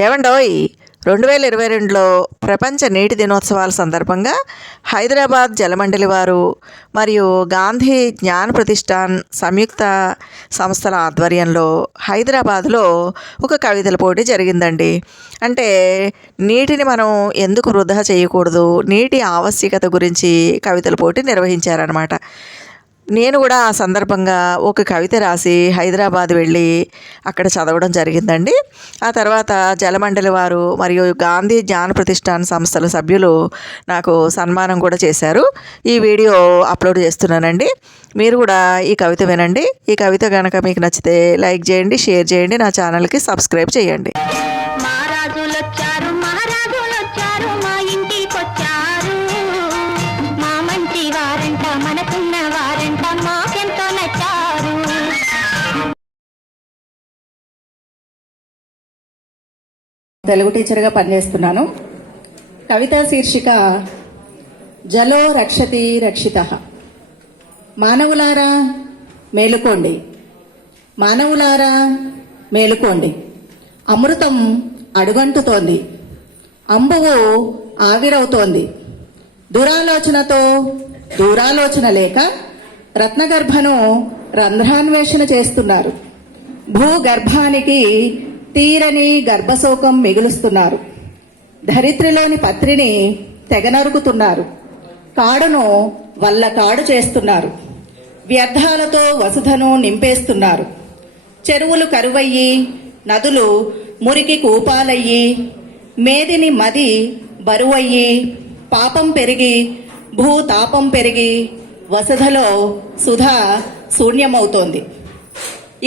ఏవండోయ్ 2022లో ప్రపంచ నీటి దినోత్సవాల సందర్భంగా హైదరాబాద్ జలమండలి వారు మరియు గాంధీ జ్ఞాన ప్రతిష్టాన్ సంయుక్త సంస్థల ఆధ్వర్యంలో హైదరాబాద్లో ఒక కవితల పోటీ జరిగిందండి. అంటే నీటిని మనం ఎందుకు వృధా చేయకూడదు, నీటి ఆవశ్యకత గురించి కవితల పోటీ నిర్వహించారనమాట. నేను కూడా ఆ సందర్భంగా ఒక కవిత రాసి హైదరాబాద్ వెళ్ళి అక్కడ చదవడం జరిగిందండి. ఆ తర్వాత జలమండలి వారు మరియు గాంధీ జ్ఞాన ప్రతిష్టాన్ సంస్థల సభ్యులు నాకు సన్మానం కూడా చేశారు. ఈ వీడియో అప్లోడ్ చేస్తున్నానండి. మీరు కూడా ఈ కవిత వినండి. ఈ కవిత కనుక మీకు నచ్చితే లైక్ చేయండి, షేర్ చేయండి, నా ఛానల్కి సబ్స్క్రైబ్ చేయండి. తెలుగు టీచర్గా పనిచేస్తున్నాను. కవితా శీర్షిక జలో రక్షతి రక్షితః. మానవులారా మేలుకోండి, మానవులారా మేలుకోండి. అమృతం అడుగంటుతోంది, అంబువు ఆవిరవుతోంది. దురాలోచనతో దూరాలోచన లేక రత్నగర్భను రంధ్రాన్వేషణ చేస్తున్నారు. భూగర్భానికి తీరని గర్భశోకం మిగులుస్తున్నారు. ధరిత్రిలోని పత్రిని తెగనరుకుతున్నారు. కాడును వల్ల కాడు చేస్తున్నారు. వ్యర్థాలతో వసుధను నింపేస్తున్నారు. చెరువులు కరువయ్యి, నదులు మురికి కూపాలయ్యి, మేదిని మది బరువయ్యి, పాపం పెరిగి భూతాపం పెరిగి వసుధలో సుధా శూన్యమవుతోంది.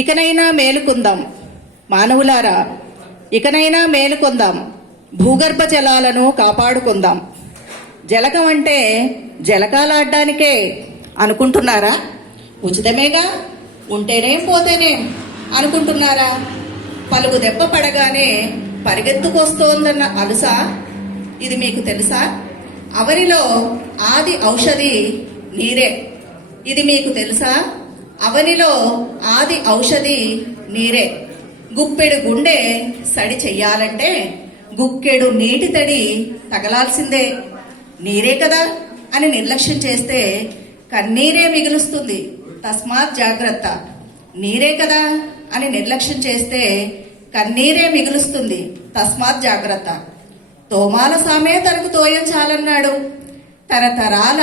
ఇకనైనా మేలుకుందాం మానవులారా, ఇకనైనా మేలుకొందాం. భూగర్భ జలాలను కాపాడుకుందాం. జలకం అంటే జలకాలాడ్డానికే అనుకుంటున్నారా? ఉచితమేగా, ఉంటేనేం పోతేనేం అనుకుంటున్నారా? పలుగు దెబ్బ పడగానే పరిగెత్తుకొస్తోందన్న అలుసా ఇది మీకు తెలుసా? అవనిలో ఆది ఔషధి నీరే, ఇది మీకు తెలుసా? అవనిలో ఆది ఔషధి నీరే. గుప్పెడు గుండె సడి చెయ్యాలంటే గుక్కెడు నీటి తడి తగలాల్సిందే. నీరే కదా అని నిర్లక్ష్యం చేస్తే కన్నీరే మిగులుస్తుంది, తస్మాత్ జాగ్రత్త. నీరే కదా అని నిర్లక్ష్యం చేస్తే కన్నీరే మిగులుస్తుంది, తస్మాత్ జాగ్రత్త. తోమాల సామే తనకు తోయం చాలన్నాడు. తరతరాల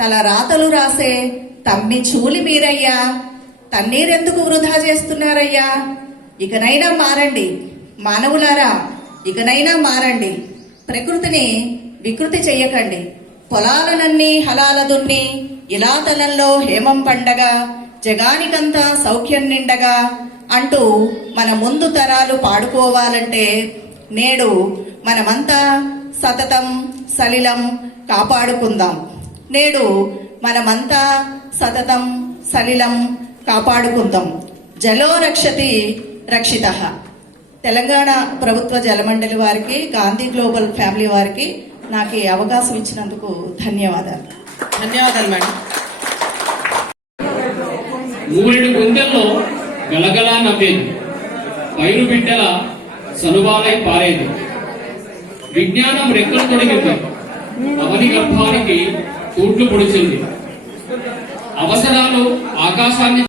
తల రాతలు రాసే తమ్మి చూలి మీరయ్యా, తన్నీరెందుకు వృధా చేస్తున్నారయ్యా? ఇకనైనా మారండి మానవులారా, ఇకనైనా మారండి. ప్రకృతిని వికృతి చెయ్యకండి. పొలాలనన్నీ హలాల దున్ని ఇలా తలంలో హేమం పండగ, జగానికంతా సౌఖ్యం నిండగా అంటూ మన ముందు తరాలు పాడుకోవాలంటే నేడు మనమంతా సతతం సలిలం కాపాడుకుందాం. నేడు మనమంతా సతతం సలిలం కాపాడుకుందాం. జలో రక్షతి రక్షితః. తెలంగాణ ప్రభుత్వ జలమండలి వారికి, గాంధీ గ్లోబల్ ఫ్యామిలీ వారికి నాకు ఈ అవకాశం ఇచ్చినందుకు ధన్యవాదాలు. ధన్యవాదాలు మేడం. మూరెడు గుండెల్లో గలగలా నవ్వేది, పైరు బిడ్డల సనుబాలై పారేది. విజ్ఞానం రెక్కలు తొడిగింది, అవని గర్భానికి తూట్లు పొడిచింది. అవసరాలు ఆకాశాన్ని